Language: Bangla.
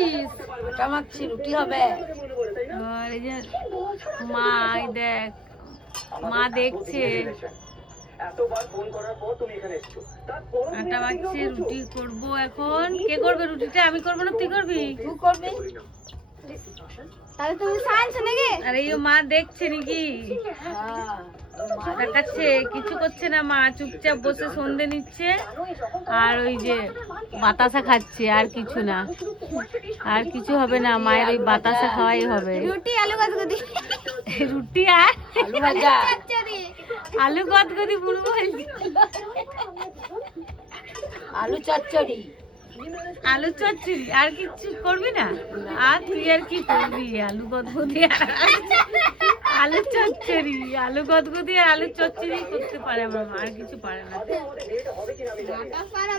মাখছিস? আটা মাখছি, রুটি হবে। আর এই যে মা, এই দেখ মা দেখছে আটা মাখছে, রুটি করব এখন। কে করবে রুটিটা? আমি করবো না তুই করবি? তুই করবি? তাহলে তুমি সায়েন্স নাকি? আর এই মা দেখছে নাকি, হ্যাঁ, দেখাচ্ছে, কিছু করছে না মা, চুপচাপ বসে সন্ধে নিচ্ছে আর ওই যে বাতাসা খাচ্ছে, আর কিছু না, আর কিছু হবে না, মায়ের ওই বাতাসা খাওয়াই হবে। রুটি আলু গদগদি। রুটি আর আলু ভাজা, চচ্চড়ি। আলু গদগদি বুড়ো বলছি। আলু চচ্চড়ি। আলু চচ্চড়ি, আর কিছু করবি না? আর তুই আর কি করবি? আলু গদগদি আর আলু চচ্চড়ি, আলু গদগদি আর আলু চচ্চড়ি করতে পারে আমার মা, আর কিছু পারে না।